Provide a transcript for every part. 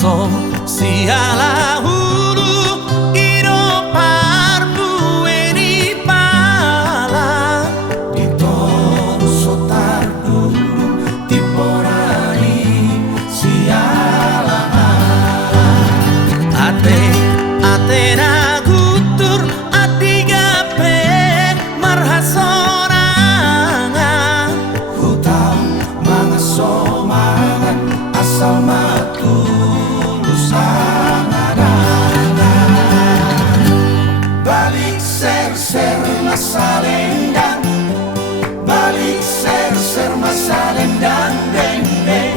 paso siala hulu iro parbu eni pala di torso tardu tiporani siala ate atena gutur adigape marhasonanga hutau mangasomangan asal matu balik ser-ser masa lendang, balik ser-ser masa lendang, deng deng.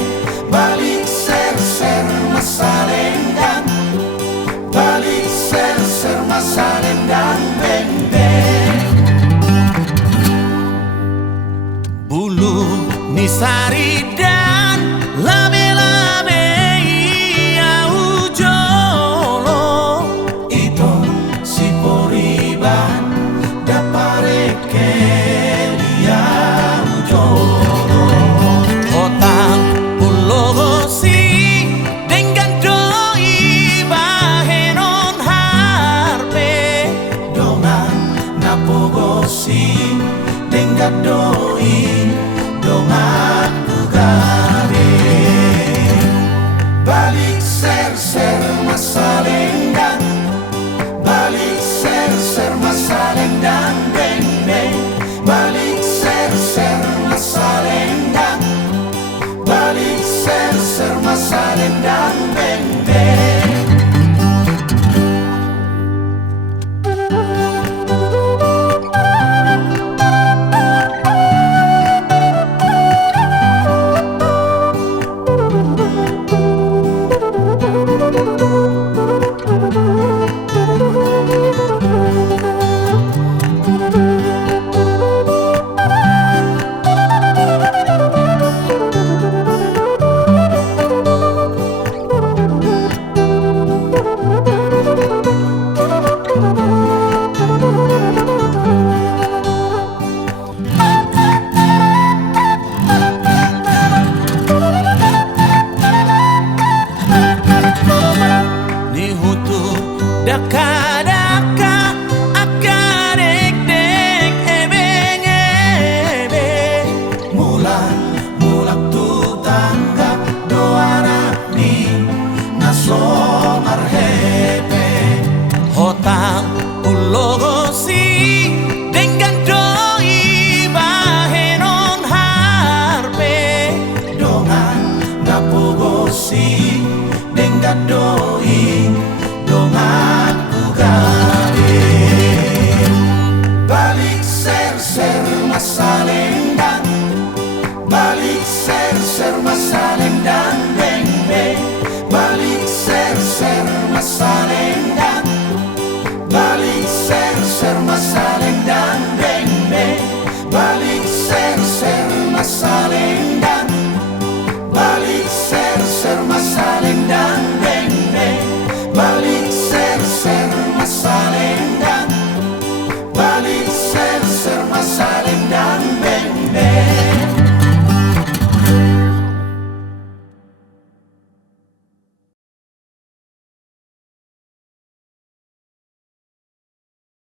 Balik ser-ser masa lendang, balik ser-ser masa lendang, deng deng. Bulu nisari dan lame-lame iau jolo itu si poriban dapare ke iau jolo otang pulo si dengan doi bahenon harpe dongan napogosi dengan doi dongan kugare balik ser-ser masa lendang, balik ser-ser masa lendang.